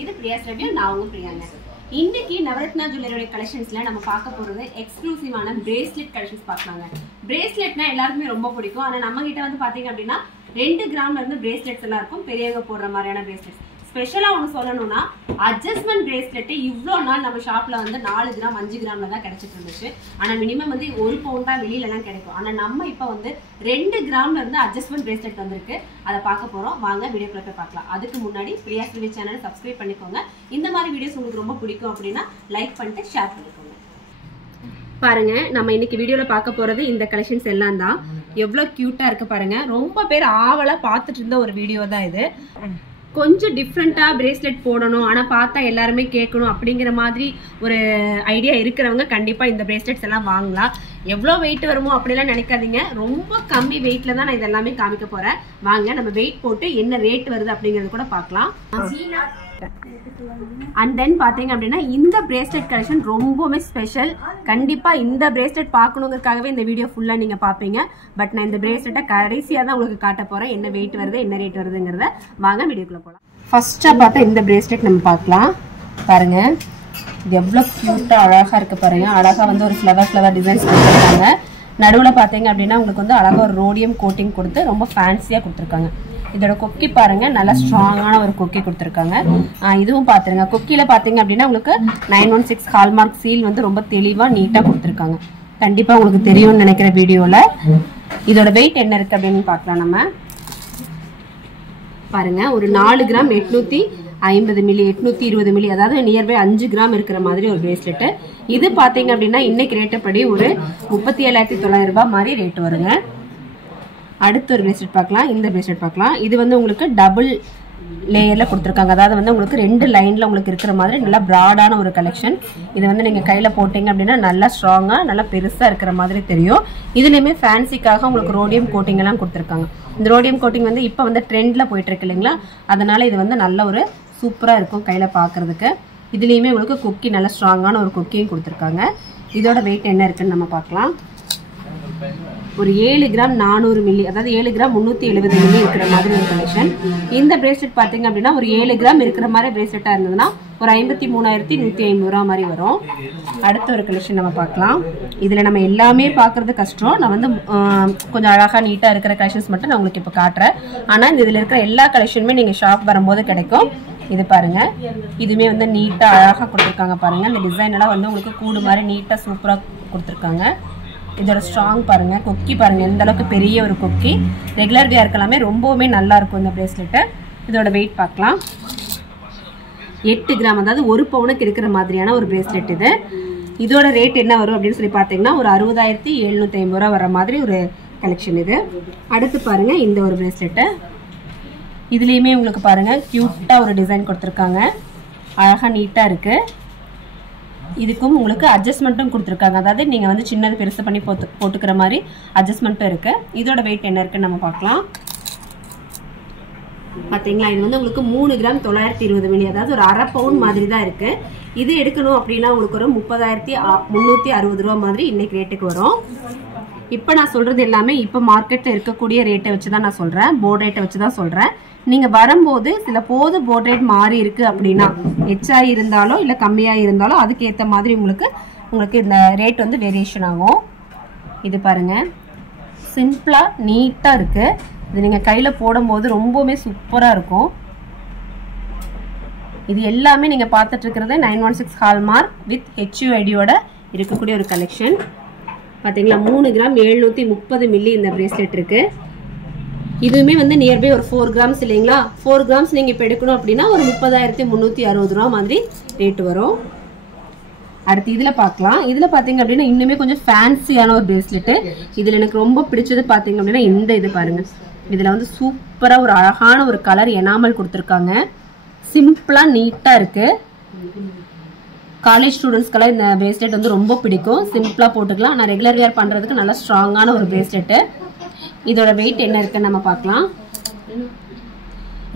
இது பிரியாஸ் ரிவ்யூ. நான் உங்க பிரியாங்க. இன்னைக்கு நவரத்னா ஜுவல்லரி கலெக்ஷன்ஸ்ல நம்ம பார்க்க போறது எக்ஸ்க்ளூசிவான பிரேஸ்லெட் கலெக்ஷன்ஸ் பார்க்கலாங்க. பிரேஸ்லெட்னா எல்லாருக்குமே ரொம்ப பிடிக்கும். ஆனா நம்ம கிட்ட வந்து பாத்தீங்க அப்படின்னா 2 கிராம்ல இருந்து பிரேஸ்லெட்ஸ் எல்லாம் இருக்கும். பெரியவங்க போடுற மாதிரியான பிரேஸ்லெட்ஸ். ஸ்பெஷலா ஒன்று சொல்லணும்னா அட்ஜஸ்ட்மெண்ட் பிரேஸ்லெட் இவ்வளோ நாள் நம்ம ஷாப்ல வந்து 4 கிராம் 5 கிராம்ல தான் கிடைச்சிட்டு இருந்துச்சு. ஆனா மினிமம் வந்து 1 பவுண்ட் தான் வெளியில எல்லாம் கிடைக்கும். ஆனா நம்ம இப்போ வந்து 2 கிராம்ல இருந்து அட்ஜஸ்ட்மெண்ட் பிரேஸ்லெட் வந்திருக்கு. அதை பார்க்க போறோம். வாங்க வீடியோக்குள்ள போய் பார்க்கலாம். அதுக்கு முன்னாடி பிரியாஸ் ரிவ்யூ சேனல் சப்ஸ்கிரைப் பண்ணிக்கோங்க. இந்த மாதிரி வீடியோஸ் உங்களுக்கு ரொம்ப பிடிக்கும் அப்படின்னா லைக் பண்ணிட்டு ஷேர் பண்ணிக்கோங்க. பாருங்க, நம்ம இன்னைக்கு வீடியோல பார்க்க போறது இந்த கலெக்ஷன்ஸ் எல்லாம் தான். எவ்வளவு கியூட்டா இருக்கு பாருங்க. ரொம்ப பேர் ஆவலா பார்த்துட்டு இருந்த ஒரு வீடியோ தான் இது. கொஞ்சம் டிஃப்ரெண்டா பிரேஸ்லெட் போடணும், ஆனா பார்த்தா எல்லாருமே கேட்கணும் அப்படிங்கிற மாதிரி ஒரு ஐடியா இருக்கிறவங்க கண்டிப்பா இந்த பிரேஸ்லெட்ஸ் எல்லாம் வாங்கலாம். எவ்வளோ வெயிட் வருமோ அப்படிலாம் நினைக்காதீங்க. ரொம்ப கம்மி வெயிட்ல தான் நான் இதெல்லாமே காமிக்க போறேன். வாங்க நம்ம வெயிட் போட்டு என்ன ரேட் வருது அப்படிங்கறது கூட பார்க்கலாம். அண்ட் தென் பாத்தீங்க அப்படின்னா இந்த பிரேஸ்லெட் கலெக்ஷன் ரொம்பவுமே ஸ்பெஷல். கண்டிப்பா இந்த பிரேஸ்லெட் பார்க்கணுங்கிறதுக்காகவே இந்த வீடியோ ஃபுல்லா நீங்க பாப்பீங்க. பட் நான் இந்த பிரேஸ்லெட்டை கடைசியா தான் உங்களுக்கு காட்ட போறேன். என்ன வெயிட் வருது, என்ன ரேட் வருதுங்கிறத வாங்க வீடியோக்குள்ள போலாம். ஃபர்ஸ்டா பார்த்தா இந்த பிரேஸ்லெட் நம்ம பார்க்கலாம். பாருங்க, இது எவ்வளவு கியூட்டா அழகா இருக்கு பாருங்க. அழகா வந்து ஒரு ஃப்ளவர் டிசைன்ஸ் கொடுத்துருக்காங்க. நடுவில் பார்த்தீங்க அப்படின்னா உங்களுக்கு வந்து அழகா ஒரு ரோடியம் கோட்டிங் கொடுத்து ரொம்ப ஃபேன்சியா கொடுத்துருக்காங்க. இதோட கொக்கி பாருங்க, நல்லா ஸ்ட்ராங்கான ஒரு கொக்கி கொடுத்துருக்காங்க. இதுவும் பாத்துருங்க. கொக்கியில பாத்தீங்க அப்படின்னா உங்களுக்கு 916 ஹால்மார்க் சீல் வந்து ரொம்ப தெளிவா நீட்டா கொடுத்துருக்காங்க. கண்டிப்பா உங்களுக்கு தெரியும்னு நினைக்கிற வீடியோல. இதோட வெயிட் என்ன இருக்கு அப்படின்னு பார்க்கலாம். நம்ம பாருங்க, ஒரு 4 கிராம் 850 மில்லி 820 மில்லி, அதாவது நியர்பை 5 கிராம் இருக்கிற மாதிரி ஒரு பிரேஸ்லெட். இது பாத்தீங்க அப்படின்னா இன்னைக்கு ரேட்டு படி ஒரு 37,900 ரூபாய் மாதிரி ரேட் வருங்க. அடுத்து ஒரு பிரேஸ்லெட் பார்க்கலாம். இந்த பிரேஸ்லெட் பார்க்கலாம். இது வந்து உங்களுக்கு டபுள் லேயர்ல கொடுத்துருக்காங்க. அதாவது வந்து உங்களுக்கு 2 லைன்ல உங்களுக்கு இருக்கிற மாதிரி நல்லா பிராடான ஒரு கலெக்ஷன். இது வந்து நீங்க கையில போட்டீங்க அப்படின்னா நல்லா ஸ்ட்ராங்கா நல்லா பெருசா இருக்கிற மாதிரி தெரியும். இதுலயுமே ஃபேன்சிக்காக உங்களுக்கு ரோடியம் கோட்டிங் எல்லாம் கொடுத்துருக்காங்க. இந்த ரோடியம் கோட்டிங் வந்து இப்ப வந்து ட்ரெண்ட்ல போயிட்டு இருக்கு இல்லைங்களா, அதனால இது வந்து நல்ல ஒரு சூப்பரா இருக்கும் கையில பாக்குறதுக்கு. இதுலயுமே உங்களுக்கு கொக்கி நல்ல ஸ்ட்ராங்கான ஒரு கொக்கியும் கொடுத்துருக்காங்க. இதோட வெயிட் என்ன இருக்குன்னு நம்ம பார்க்கலாம். ஒரு 7 கிராம் 400 மில்லி, அதாவது 7 கிராம் 370 மில்லி இருக்கிற மாதிரி ஒரு கலெக்ஷன். இந்த பிரேஸ்லெட் பாத்தீங்க அப்படின்னா ஒரு 7 கிராம் இருக்கிற மாதிரி பிரேஸ்லெட்டா இருந்ததுன்னா ஒரு 53,150 ரூபா மாதிரி வரும். அடுத்த ஒரு கலெக்ஷன் நம்ம பார்க்கலாம். இதுல நம்ம எல்லாமே பாக்குறது கஷ்டம். நான் வந்து கொஞ்சம் அழகா நீட்டா இருக்கிற கலெக்ஷன்ஸ் மட்டும் நான் உங்களுக்கு இப்ப காட்டுறேன். ஆனா இதுல இருக்கிற எல்லா கலெக்ஷனுமே நீங்க ஷாப் வரும்போது கிடைக்கும். இது பாருங்க, இதுமே வந்து நீட்டா அழகா கொடுத்துருக்காங்க பாருங்க. இந்த டிசைன் எல்லாம் வந்து உங்களுக்கு கூடு மாதிரி நீட்டா சூப்பரா கொடுத்துருக்காங்க. இதோட ஸ்ட்ராங் பாருங்க, கொக்கி பாருங்க எந்த அளவுக்கு பெரிய ஒரு கொக்கி. ரெகுலர் வியர் இருக்கலாமே ரொம்பவுமே நல்லா இருக்கும் இந்த பிரேஸ்லெட். இதோட வெயிட் பார்க்கலாம். 8 கிராம், அதாவது 1 பவுனுக்கு இருக்கிற மாதிரியான ஒரு பிரேஸ்லெட் இது. இதோட ரேட் என்ன வரும் அப்படின்னு சொல்லி பார்த்தீங்கன்னா ஒரு 60,750 ரூபா வர மாதிரி ஒரு கலெக்ஷன் இது. அடுத்து பாருங்க இந்த ஒரு பிரேஸ்லெட். இதுலயுமே உங்களுக்கு பாருங்க கியூட்டா ஒரு டிசைன் கொடுத்துருக்காங்க. அழகா நீட்டா இருக்கு. இதுக்கும் உங்களுக்கு அட்ஜஸ்ட்மெண்ட்டும் கொடுத்துருக்காங்க. அதாவது நீங்க வந்து சின்னது பெருசு பண்ணி போட்டுக்கிற மாதிரி அட்ஜஸ்ட்மெண்ட்டும் இருக்கு. இதோட வெயிட் என்ன இருக்குன்னு நம்ம பார்க்கலாம். பாத்தீங்களா, இது வந்து உங்களுக்கு 3 கிராம் 920 மில்லி, அதாவது ஒரு 1/2 பவுண்ட் மாதிரி தான் இருக்கு. இது எடுக்கணும் அப்படின்னா உங்களுக்கு ஒரு 30,360 ரூபா மாதிரி இன்னைக்கு ரேட்டுக்கு வரும். இப்ப நான் சொல்றது எல்லாமே இப்ப மார்க்கெட்ல இருக்கக்கூடிய ரேட்டை வச்சுதான் நான் சொல்றேன். போர்ட் ரேட்டை வச்சுதான் சொல்றேன். நீங்க வரும்போது சில போது போர்ட் ரேட் மாறி இருக்கு அப்படின்னா எச்சா இருந்தாலும் இல்ல கம்மியா இருந்தாலும் அதுக்கு ஏத்த மாதிரி உங்களுக்கு இந்த ரேட் வந்து வேரியேஷன் ஆகும். இது பாருங்க, சிம்பிளா நீட்டா இருக்கு. இது நீங்க கையில போடும்போது ரொம்பவுமே சூப்பரா இருக்கும். இது எல்லாமே நீங்க பார்த்துட்டு இருக்கிறது 916 ஹால்மார்க் வித் HUID-யோட இருக்கக்கூடிய ஒரு கலெக்ஷன். பாத்தீங்களா, 3 கிராம் 730 மில்லி இந்த பிரேஸ்லெட் இருக்கு. இதுவுமே வந்து நியர்பை ஒரு 4 கிராம்ஸ் இல்லைங்களா. 4 கிராம்ஸ் நீங்க இப்ப எடுக்கணும் அப்படின்னா ஒரு 30,360 ரூபா மாதிரி ரேட் வரும். அடுத்து இதுல பார்க்கலாம். இதுல பாத்தீங்க அப்படின்னா இன்னுமே கொஞ்சம் ஃபேன்சியான ஒரு பிரேஸ்லெட். இதுல எனக்கு ரொம்ப பிடிச்சது பாத்தீங்க அப்படின்னா இந்த இது பாருங்க. இதுல வந்து சூப்பரா ஒரு அழகான ஒரு கலர் எனாமல் கொடுத்துருக்காங்க. சிம்பிளா நீட்டா இருக்கு. காலேஜ் ஸ்டூடெண்ட்ஸ்க்கெல்லாம் இந்த பிரேஸ்லெட் வந்து ரொம்ப பிடிக்கும். சிம்பிளா போட்டுக்கலாம். நான் ரெகுலர் வியர் பண்றதுக்கு நல்லா ஸ்ட்ராங்கான ஒரு பிரேஸ்லெட். இதோட வெயிட் என்ன இருக்குன்னு நம்ம பார்க்கலாம்.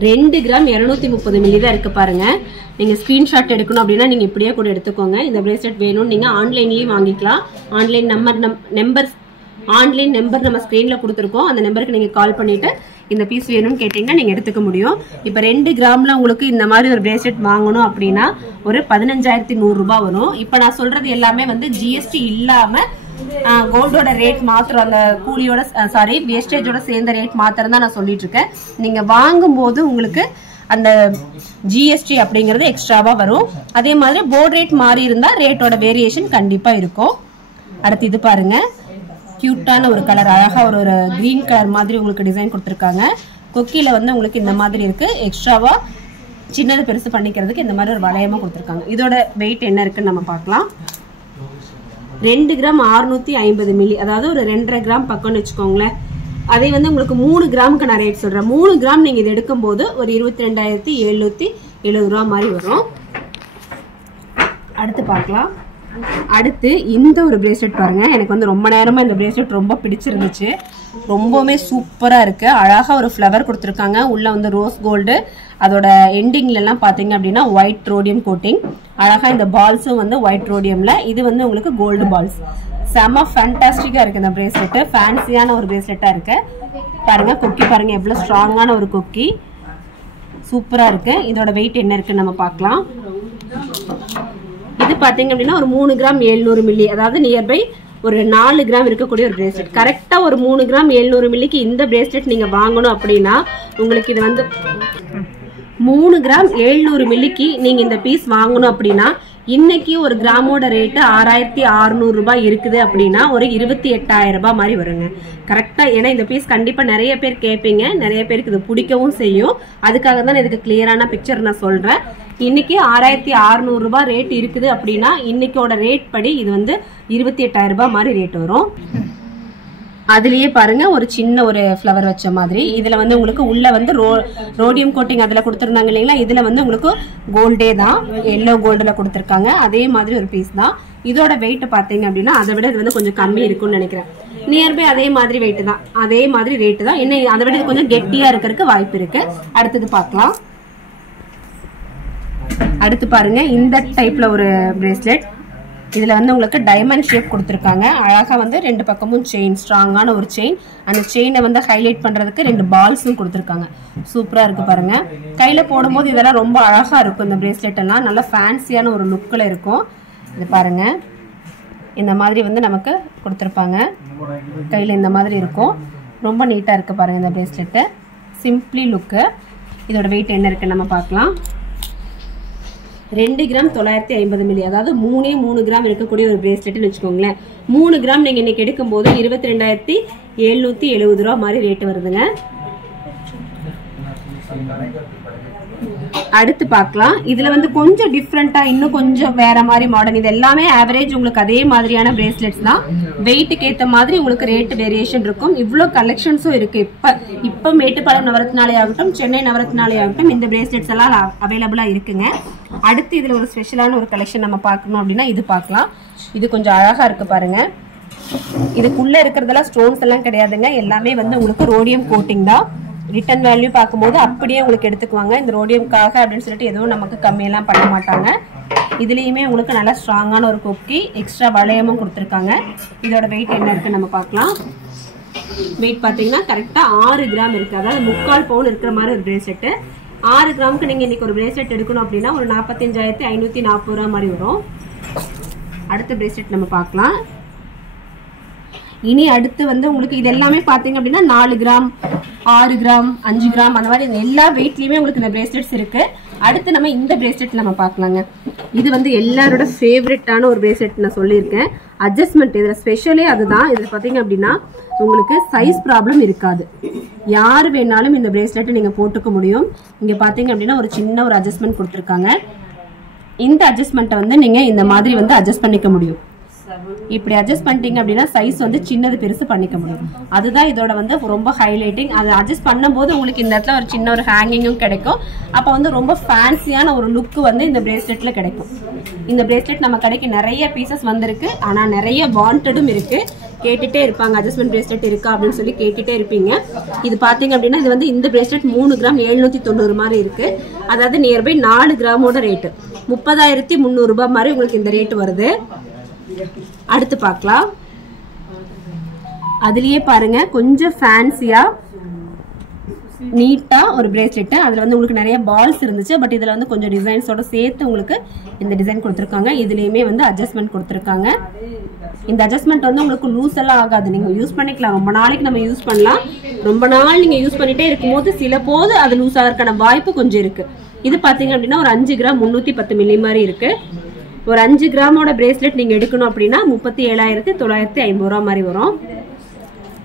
2 கிராம் 230 மில்லி தான் இருக்கு பாருங்க. நீங்க ஸ்கிரீன்ஷாட் எடுக்கணும் அப்படின்னா நீங்க இப்படியே கூட எடுத்துக்கோங்க. இந்த பிரேஸ்லெட் வேணும்னு நீங்க ஆன்லைன்லயும் வாங்கிக்கலாம். ஆன்லைன் நம்பர் நம்ம ஸ்கிரீன்ல கொடுத்துருக்கோம். அந்த நம்பருக்கு நீங்க கால் பண்ணிட்டு இந்த பீஸ் வேணும்னு கேட்டீங்கன்னா நீங்க எடுத்துக்க முடியும். இப்ப 2 கிராம்ல உங்களுக்கு இந்த மாதிரி ஒரு பிரேஸ்லெட் வாங்கணும் அப்படின்னா ஒரு 15,100 ரூபாய் வரும். இப்ப நான் சொல்றது எல்லாமே வந்து ஜிஎஸ்டி இல்லாம கோல்டோட ரேட் மாத்திரம், அந்த கூலியோட சாரி வேஸ்டேஜோட சேர்ந்த ரேட் மாத்திரம் தான் நான் சொல்லிட்டு இருக்கேன். நீங்க வாங்கும் போது உங்களுக்கு அந்த ஜிஎஸ்டி அப்படிங்கிறது எக்ஸ்ட்ராவா வரும். அதே மாதிரி போர்ட் ரேட் மாறி இருந்தா ரேட்டோட வேரியேஷன் கண்டிப்பா இருக்கும். அடுத்து இது பாருங்க, கியூட்டான ஒரு கலர், அழகா ஒரு கிரீன் கலர் மாதிரி உங்களுக்கு டிசைன் கொடுத்துருக்காங்க. கொக்கியில வந்து உங்களுக்கு இந்த மாதிரி இருக்கு. எக்ஸ்ட்ராவா சின்னது பெருசு பண்ணிக்கிறதுக்கு இந்த மாதிரி ஒரு வளையமா கொடுத்துருக்காங்க. இதோட வெயிட் என்ன இருக்குன்னு நம்ம பார்க்கலாம். 2 கிராம் 650 மில்லி, அதாவது ஒரு 2.5 கிராம் பக்கம்னு வச்சுக்கோங்களேன். அதே வந்து உங்களுக்கு 3 கிராமுக்கு நான் ரேட் சொல்றேன். 3 கிராம் நீங்க இது எடுக்கும் போது ஒரு 22,770 ரூபாய் மாதிரி வரும். அடுத்து பார்க்கலாம். அடுத்து இந்த ஒரு பிரேஸ்லெட் பாருங்க, எனக்கு வந்து ரொம்ப நேரமா இந்த பிரேஸ்லெட் ரொம்ப பிடிச்சிருந்துச்சு. ரொம்பவுமே சூப்பரா இருக்கு. அழகா ஒரு ஃப்ளவர் கொடுத்துருக்காங்க. உள்ள வந்து ரோஸ் கோல்டு, அதோட எண்டிங்ல எல்லாம் பாத்தீங்க அப்படின்னா ஒயிட் ரோடியம் கோட்டிங். அழகா இந்த பால்ஸும் வந்து ஒயிட் ரோடியம்ல, இது வந்து உங்களுக்கு கோல்டு பால்ஸ். செம ஃபேண்டாஸ்டிக்கா இருக்கு இந்த பிரேஸ்லெட். ஃபேன்சியான ஒரு பிரேஸ்லெட்டா இருக்கு. பாருங்க கொக்கி பாருங்க, எவ்வளவு ஸ்ட்ராங்கான ஒரு கொக்கி, சூப்பரா இருக்கு. இதோட வெயிட் என்ன இருக்குன்னு நம்ம பார்க்கலாம். இது பாத்தீங்க அப்படின்னா ஒரு 3 கிராம் 700 மில்லி, அதாவது நியர்பை ஒரு 4 கிராம் இருக்கக்கூடிய ஒரு பிரேஸ்லெட். கரெக்டா ஒரு 3 கிராம் 700 மில்லிக்கு இந்த பிரேஸ்லெட் நீங்க வாங்கணும் அப்படின்னா உங்களுக்கு இது வந்து 3 கிராம் 700 மில்லிக்கு நீங்க இந்த பீஸ் வாங்கணும் அப்படின்னா இன்னைக்கு ஒரு கிராமோட ரேட்டு 6,600 ரூபாய் இருக்குது அப்படின்னா ஒரு 28,000 ரூபாய் மாதிரி வருங்க. கரெக்டா, ஏன்னா இந்த பீஸ் கண்டிப்பா நிறைய பேர் கேட்பீங்க, நிறைய பேருக்கு இது பிடிக்கவும் செய்யும். அதுக்காக தான் இதுக்கு கிளியரான பிக்சர் நான் சொல்றேன். இன்னைக்கு 6,600 ரூபாய் ரேட் இருக்குது அப்படின்னா இன்னைக்கோட ரேட் படி இது வந்து 28,000 ரூபாய் மாதிரி ரேட் வரும். அதுலயே பாருங்க ஒரு சின்ன ஒரு ஃப்ளவர் வச்ச மாதிரி. இதுல வந்து உங்களுக்கு உள்ள வந்து ரோடியம் கோட்டிங் அதுல கொடுத்துருந்தாங்க இல்லைங்களா, இதுல வந்து உங்களுக்கு கோல்டே தான், எல்லோ கோல்டுல கொடுத்துருக்காங்க. அதே மாதிரி ஒரு பீஸ் தான். இதோட வெயிட் பாத்தீங்க அப்படின்னா அதை விட இது வந்து கொஞ்சம் கம்மி இருக்கும்னு நினைக்கிறேன். நியர்பை அதே மாதிரி வெயிட் தான், அதே மாதிரி ரேட்டு தான். என்ன அதை விட இது கொஞ்சம் கெட்டியா இருக்கிறதுக்கு வாய்ப்பு இருக்கு. அடுத்தது பார்க்கலாம். அடுத்து பாருங்க இந்த டைப்ல ஒரு பிரேஸ்லெட். இதுல வந்து உங்களுக்கு டைமண்ட் ஷேப் கொடுத்துருக்காங்க. அழகா வந்து 2 பக்கமும் செயின், ஸ்ட்ராங்கான ஒரு செயின். அந்த செயினை வந்து ஹைலைட் பண்றதுக்கு 2 பால்ஸும் கொடுத்துருக்காங்க. சூப்பரா இருக்கு பாருங்க. கையில போடும்போது இதெல்லாம் ரொம்ப அழகா இருக்கும். இந்த பிரேஸ்லெட் எல்லாம் நல்ல ஃபேன்சியான ஒரு லுக்ல இருக்கும். இது பாருங்க, இந்த மாதிரி வந்து நமக்கு கொடுத்துருப்பாங்க. கையில இந்த மாதிரி இருக்கும். ரொம்ப நீட்டா இருக்கு பாருங்க இந்த பிரேஸ்லெட். சிம்பிளி லுக்கு. இதோட வெயிட் என்ன இருக்குன்னு நம்ம பார்க்கலாம். 2 கிராம் 950 மில்லி, அதாவது 3 கிராம் இருக்கக்கூடிய ஒரு பிரேஸ்லெட்னு வச்சுக்கோங்களேன். 3 கிராம் நீங்க இன்னைக்கு எடுக்கும் போது 22,770 ரூபாய் மாதிரி ரேட் வருதுங்க. அடுத்து பார்க்கலாம். இதுல வந்து கொஞ்சம் டிஃப்ரெண்டா, இன்னும் கொஞ்சம் வேற மாதிரி மாடர்ன். இது எல்லாமே ஆவரேஜ் உங்களுக்கு அதே மாதிரியான பிரேஸ்லெட்ஸ் தான். வெயிட்டுக்கு ஏத்த மாதிரி உங்களுக்கு ரேட் வேரியேஷன் இருக்கும். இவ்வளவு கலெக்ஷன்ஸும் இருக்கு. இப்ப மேட்டுப்பாளையம் நவரத்னாலயா ஆகட்டும், சென்னை நவரத்னாலயா ஆகட்டும், இந்த பிரேஸ்லெட்ஸ் எல்லாம் அவைலபிளா இருக்குங்க. அடுத்து இதுல ஒரு ஸ்பெஷலான ஒரு கலெக்ஷன் நம்ம பார்க்கணும் அப்படின்னா இது பார்க்கலாம். இது கொஞ்சம் அழகா இருக்கு பாருங்க. இதுக்குள்ள இருக்கிறதெல்லாம் ஸ்டோன்ஸ் எல்லாம் கிடையாதுங்க. எல்லாமே வந்து உங்களுக்கு ரோடியம் கோட்டிங் தான். ரிட்டர்ன் வேல்யூ பார்க்கும்போது அப்படியே உங்களுக்கு எடுத்துக்குவாங்க. இந்த ரோடியம்காக அப்படின்னு சொல்லிட்டு எதுவும் நமக்கு கம்மியெல்லாம் பண்ண மாட்டாங்க. இதுலயுமே உங்களுக்கு நல்லா ஸ்ட்ராங்கான ஒரு கொக்கி, எக்ஸ்ட்ரா வளையமும் கொடுத்துருக்காங்க. இதோட வெயிட் என்ன இருக்குன்னு நம்ம பார்க்கலாம். வெயிட் பார்த்தீங்கன்னா கரெக்டா 6 கிராம் இருக்கு. அதாவது 3/4 பவுன் இருக்கிற மாதிரி ஒரு பிரேஸ்லெட். 6 கிராமுக்கு நீங்க இன்னைக்கு ஒரு பிரேஸ்லெட் எடுக்கணும் அப்படின்னா ஒரு 45,540 ரூபாய் மாதிரி வரும். அடுத்த பிரேஸ்லெட் நம்ம பார்க்கலாம். இனி அடுத்து வந்து உங்களுக்கு இது எல்லாமே பாத்தீங்க அப்படின்னா 4 கிராம் 6 கிராம் 5 கிராம் அந்த மாதிரி எல்லா வெயிட்லயுமே உங்களுக்கு இந்த பிரேஸ்லெட்ஸ் இருக்கு. அடுத்து நம்ம இந்த பிரேஸ்லெட் நம்ம பார்க்கலாங்க. இது வந்து எல்லாரோட ஃபேவரட்டான ஒரு பிரேஸ்லெட் நான் சொல்லியிருக்கேன். அட்ஜஸ்ட்மெண்ட் இதுல ஸ்பெஷலே அதுதான். இதுல பாத்தீங்க அப்படின்னா உங்களுக்கு சைஸ் ப்ராப்ளம் இருக்காது. யாரு வேணாலும் இந்த பிரேஸ்லெட் நீங்க போட்டுக்க முடியும். இங்க பாத்தீங்க அப்படின்னா ஒரு சின்ன ஒரு அட்ஜஸ்ட்மெண்ட் கொடுத்துருக்காங்க. இந்த அட்ஜஸ்ட்மெண்ட்டை வந்து நீங்க இந்த மாதிரி வந்து அட்ஜஸ்ட் பண்ணிக்க முடியும். இப்படி அட்ஜஸ்ட் பண்ணிட்டீங்க அப்படின்னா சைஸ் வந்து சின்னது பெருசு பண்ணிக்க முடியும். அதுதான் இதோட வந்து ரொம்ப ஹைலைட்டிங். அதை அட்ஜஸ்ட் பண்ணும்போது உங்களுக்கு இந்த இடத்துல ஒரு சின்ன ஒரு ஹேங்கிங்கும் கிடைக்கும். அப்போ வந்து ரொம்ப ஃபேன்சியான ஒரு லுக் வந்து இந்த பிரேஸ்லெட்ல கிடைக்கும். இந்த பிரேஸ்லெட் நம்ம கடைக்கு நிறைய பீசஸ் வந்திருக்கு. ஆனா நிறைய வாண்டடும் இருக்கு. கேட்டுட்டே இருப்பாங்க அட்ஜஸ்ட்மெண்ட் பிரேஸ்லெட் இருக்கா அப்படின்னு சொல்லி கேட்டுட்டே இருப்பீங்க. இது பாத்தீங்க அப்படின்னா இது வந்து இந்த பிரேஸ்லெட் 3 கிராம் 790 மாதிரி இருக்கு. அதாவது நியர்பை 4 கிராமோட ரேட்டு 30,300 ரூபாய் மாதிரி உங்களுக்கு இந்த ரேட் வருது. அடுத்து பார்க்கலாம். அதுலயே பாருங்க கொஞ்சம் ஃபேன்சியா நீட்டா ஒரு பிரேஸ்லெட். அதுல வந்து உங்களுக்கு நிறைய பால்ஸ் இருந்துச்சு. பட் இதுல வந்து கொஞ்சம் டிசைன்ஸோட சேர்த்து உங்களுக்கு இந்த டிசைன் கொடுத்துருக்காங்க. இதுலயுமே வந்து அட்ஜஸ்ட்மெண்ட் கொடுத்துருக்காங்க. இந்த அட்ஜஸ்ட்மெண்ட் வந்து உங்களுக்கு லூஸ் எல்லாம் ஆகாது. நீங்க யூஸ் பண்ணிக்கலாம், ரொம்ப நாளைக்கு நம்ம யூஸ் பண்ணலாம். ரொம்ப நாள் நீங்க யூஸ் பண்ணிட்டே இருக்கும்போது சில போது அது லூஸ் ஆகிறதுக்கான வாய்ப்பு கொஞ்சம் இருக்கு. இது பாத்தீங்க அப்படின்னா ஒரு 5 கிராம் 310 மில்லி மாதிரி இருக்கு. ஒரு 5 கிராமோட பிரேஸ்லெட் நீங்க எடுக்கணும் அப்படின்னா 37,950 ரூபா மாதிரி வரும்.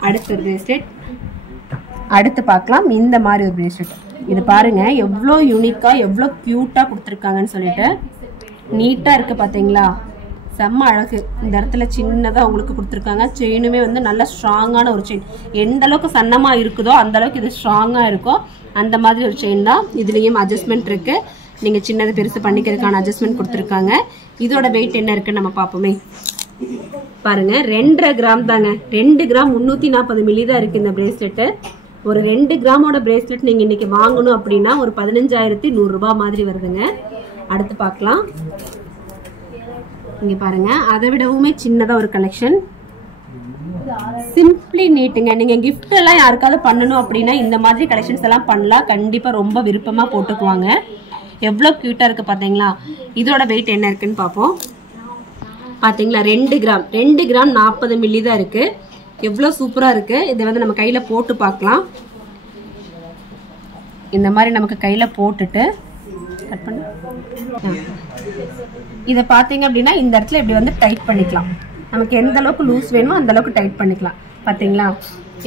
அடுத்த பிரேஸ்லெட் அடுத்து பார்க்கலாம். இந்த மாதிரி ஒரு பிரேஸ்லெட். இது பாருங்க எவ்வளோ யூனிக்கா எவ்வளோ கியூட்டா கொடுத்துருக்காங்கன்னு சொல்லிட்டு. நீட்டா இருக்கு பாத்தீங்களா, செம்ம அழகு. இந்த இடத்துல சின்னதா உங்களுக்கு கொடுத்துருக்காங்க. செயினுமே வந்து நல்ல ஸ்ட்ராங்கான ஒரு செயின். எந்த அளவுக்கு சன்னமா இருக்குதோ அந்த அளவுக்கு இது ஸ்ட்ராங்கா இருக்கும். அந்த மாதிரி ஒரு செயின் தான். இதுலயும் அட்ஜஸ்ட்மெண்ட் இருக்கு. நீங்க சின்னது பெருசு பண்ணிக்கிறதுக்கான அட்ஜஸ்ட்மெண்ட் கொடுத்துருக்காங்க. இதோட வெயிட் என்ன இருக்குன்னு நம்ம பார்ப்போமே. பாருங்க 2.5 கிராம் தாங்க. 2 கிராம் 340 மில்லி தான் இருக்கு இந்த பிரேஸ்லெட். ஒரு 2 கிராமோட பிரேஸ்லெட் நீங்க இன்னைக்கு வாங்கணும் அப்படின்னா ஒரு 15,100 ரூபாய் மாதிரி வருதுங்க. அடுத்து பார்க்கலாம். இங்க பாருங்க அதை விடவுமே சின்னதா ஒரு கலெக்ஷன். சிம்பிளி நீட்டுங்க. நீங்க கிஃப்ட் எல்லாம் யாருக்காவது பண்ணணும் அப்படின்னா இந்த மாதிரி கலெக்ஷன்ஸ் எல்லாம் பண்ணலாம். கண்டிப்பா ரொம்ப விருப்பமா போட்டுக்குவாங்க. எவ்வளவு கியூட்டா இருக்கு பாத்தீங்களா. இதோட வெயிட் என்ன இருக்குன்னு பாப்போம். பாத்தீங்களா 2 கிராம் 40 மில்லி தான் இருக்கு. எவ்வளவு சூப்பரா இருக்கு. இதை வந்து நம்ம கையில போட்டு பார்க்கலாம். இந்த மாதிரி நமக்கு கையில போட்டுட்டு கட் பண்ணு. இதை பாத்தீங்க அப்படின்னா இந்த இடத்துல இப்படி வந்து டைட் பண்ணிக்கலாம். நமக்கு எந்த அளவுக்கு லூஸ் வேணுமோ அந்த அளவுக்கு டைட் பண்ணிக்கலாம். பாத்தீங்களா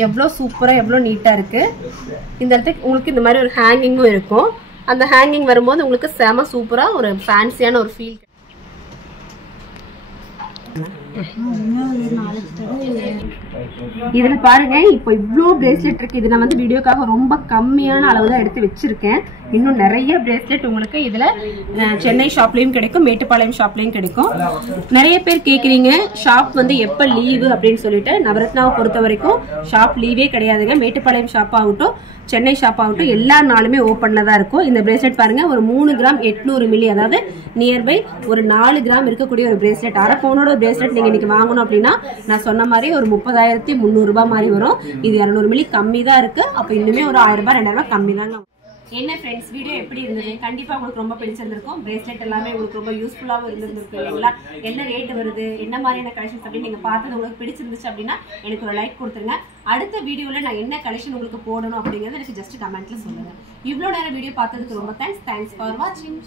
எவ்வளோ சூப்பரா எவ்வளோ நீட்டா இருக்கு. இந்த இடத்துக்கு உங்களுக்கு இந்த மாதிரி ஒரு ஹேங்கிங்கும் இருக்கும். அந்த ஹேங்கிங் வரும்போது உங்களுக்கு செம சூப்பரா ஒரு ஃபேன்சியான ஒரு ஃபீல். இதுல பாருங்க இப்போ இவ்வளோ பிரேஸ்லெட் இருக்கு. இது நான் வந்து வீடியோக்காக ரொம்ப கம்மியான அளவு தான் எடுத்து வச்சிருக்கேன். இன்னும் நிறைய பிரேஸ்லெட் உங்களுக்கு இதுல சென்னை ஷாப்லயும் கிடைக்கும், மேட்டுப்பாளையம் ஷாப்லயும் கிடைக்கும். நிறைய பேர் கேக்குறீங்க ஷாப் வந்து எப்ப லீவு அப்படின்னு சொல்லிட்டு. நவரத்னாவை பொறுத்த வரைக்கும் ஷாப் லீவே கிடையாதுங்க. மேட்டுப்பாளையம் ஷாப் ஆகட்டும், சென்னை ஷாப் ஆகட்டும், எல்லா நாளுமே ஓப்பன்ல தான் இருக்கும். இந்த பிரேஸ்லெட் பாருங்க ஒரு 3 கிராம் 800 மில்லி, அதாவது நியர்பை ஒரு 4 கிராம் இருக்கக்கூடிய ஒரு பிரேஸ்லெட். அரை பவுனோட ஒரு பிரேஸ்லெட் நீங்க இன்னைக்கு வாங்கணும் அப்படின்னா நான் சொன்ன மாதிரி ஒரு 30,300 ரூபாய் மாதிரி வரும். இது 200 மில்லி கம்மி தான் இருக்கு. அப்ப இன்னுமே ஒரு 1000 ரூபாய் 2000 ரூபாய் கம்மி தாங்க. என்ன ஃப்ரெண்ட்ஸ், வீடியோ எப்படி இருந்தது? கண்டிப்பா உங்களுக்கு ரொம்ப பிடிச்சிருந்திருக்கும். பிரேஸ்லெட் எல்லாமே உங்களுக்கு ரொம்ப யூஸ்ஃபுல்லாகவும் இருந்திருக்கும் இல்லைங்களா? என்ன ரேட் வருது, என்ன மாதிரியான கலெக்ஷன்ஸ் அப்படின்னு நீங்க பார்த்தது உங்களுக்கு பிடிச்சிருந்துச்சு அப்படின்னா எனக்கு ஒரு லைக் கொடுத்துருங்க. அடுத்த வீடியோல நான் என்ன கலெக்ஷன் உங்களுக்கு போடணும் அப்படிங்கறது எனக்கு ஜஸ்ட் கமெண்ட்ல சொல்லுங்க. இவ்வளவு நேரம் வீடியோ பார்த்ததுக்கு ரொம்ப தேங்க்ஸ் ஃபார் வாட்சிங்.